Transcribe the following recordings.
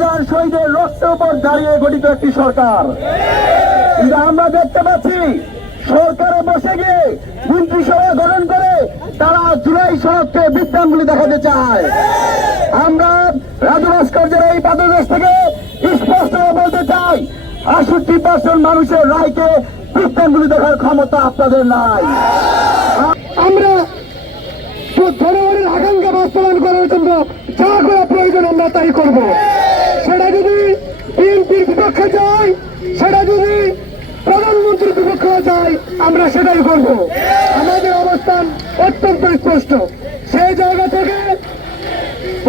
হাজার শহীদের রক্তের উপর দাঁড়িয়ে গঠিত একটি সরকার। কিন্তু আমরা দেখতে পাচ্ছি সরকারে বসে গিয়ে মন্ত্রিসভা গঠন করে তারা জুলাই সনদকে বিদ্যাঙ্গুলি দেখাতে চায়। আমরা রাজু ভাস্কর্যের এই পাদদেশ থেকে স্পষ্ট বলতে চাই, 68% মানুষের রায়কে বিদ্যাঙ্গুলি দেখার ক্ষমতা আপনাদের নাই। আমরা জনগণের আকাঙ্ক্ষা বাস্তবায়ন করার জন্য যা করা প্রয়োজন আমরা তাই করব। সেটা যদি বিএনপির বিপক্ষে যায়, সেটা যদি প্রধানমন্ত্রীর বিপক্ষে যায়, আমরা সেটাই করব। আমাদের অবস্থান অত্যন্ত স্পষ্ট। সেই জায়গা থেকে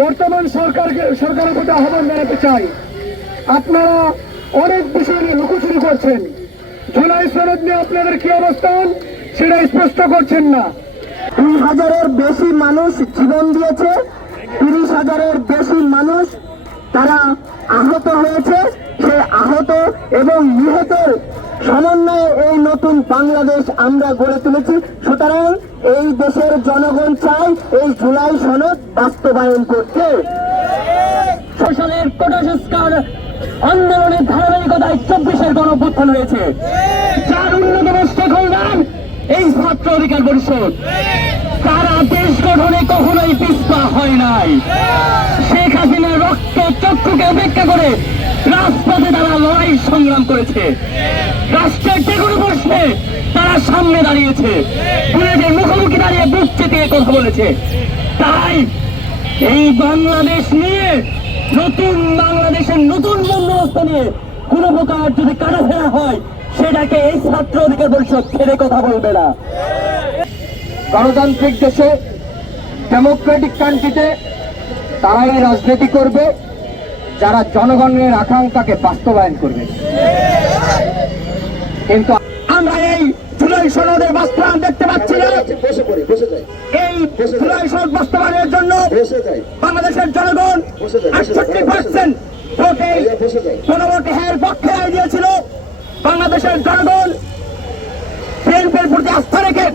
বর্তমান সরকারের প্রতি আহ্বান জানাতে চাই, আপনারা অনেক বিষয় নিয়ে লুকোচুরি করছেন। জুলাই সনদ নিয়ে আপনাদের কি অবস্থান সেটা স্পষ্ট করছেন না। 20,000-এর বেশি মানুষ জীবন দিয়েছে, 30,000-এর বেশি মানুষ তারা আহত হয়েছে। সে আহত এবং নিহতের সমন্বয়ে এই নতুন বাংলাদেশ আমরা গড়ে তুলেছি। সুতরাং এই দেশের জনগণ চায় এই জুলাই সনদ বাস্তবায়ন করতে। সালের কোটা সংস্কার আন্দোলনের ধারাবাহিকতায় 24-এর গণঅভ্যুত্থান রয়েছে, যার অন্যতম স্টেক হোল্ডার এই ছাত্র অধিকার পরিষদ। তারা দেশ গঠনে কখনোই পিছপা হয় নাই। শেখ হাসিনার রক্ত চক্ষুকে উপেক্ষা করে রাজপথে তারা লড়াই সংগ্রাম করেছে। রাষ্ট্রের যে কোনো প্রশ্নে তারা সামনে দাঁড়িয়েছে, বুলেটের মুখোমুখি দাঁড়িয়ে বুক চেতিয়ে কথা বলেছে। তাই এই বাংলাদেশ নিয়ে, নতুন বাংলাদেশের নতুন বন্দোবস্ত নিয়ে কোন প্রকার যদি কাটাছেড়া হয়, সেটাকে এই ছাত্র অধিকার পরিষদ ছেড়ে কথা বলবে না। গণতান্ত্রিক দেশে, ডেমোক্রেটিক কান্ট্রিতে তারাই রাজনীতি করবে যারা জনগণের আকাঙ্ক্ষাকে বাস্তবায়ন করবে। কিন্তু আমরা এই জুলাই সনদের বাস্তবায়ন দেখতে পাচ্ছি না। এই জুলাই সনদ বাস্তবায়নের জন্য বাংলাদেশের জনগণ 68% ভোটে গণভোটে হ্যাঁ পক্ষে রায় দিয়েছিল। বাংলাদেশের জনগণ বিএনপির প্রতি আস্থা রেখে